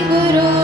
Guru.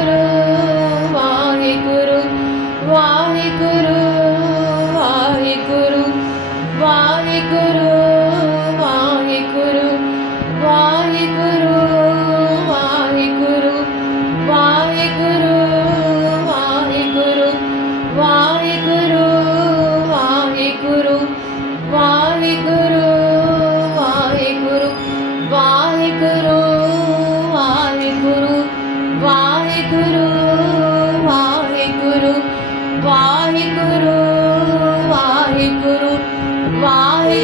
guru